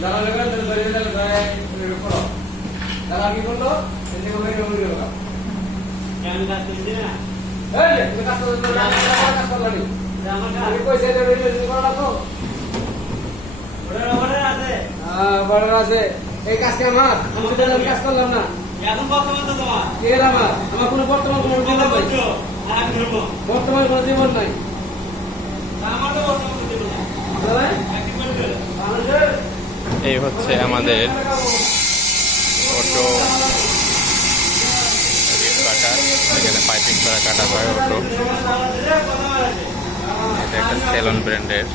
যারা লেগে ধরে করো যারা কি করলো এদিকে করে রবি রোগা আমি কাজ করছি না এই তুমি কাজ করছো না কাজ করলা নি আমি পয়সা দেব এই করলা তো ওটা আছে বড় আছে এই কাজ কি আমার আমি তো কাজ করলাম না এখন বর্তমান তো তোমার কে আমার আমার কোনো বর্তমান কোনো জীবন নাই আর আমি ধরবো বর্তমান কোনো জীবন নাই আমার তো বর্তমান জীবন না তাই একই করবে মানুষের এই হচ্ছে আমাদের অটো কাটা, এখানে পাইপিং করা কাটা হয় অটো। এটা একটা সেলন ব্র্যান্ডের।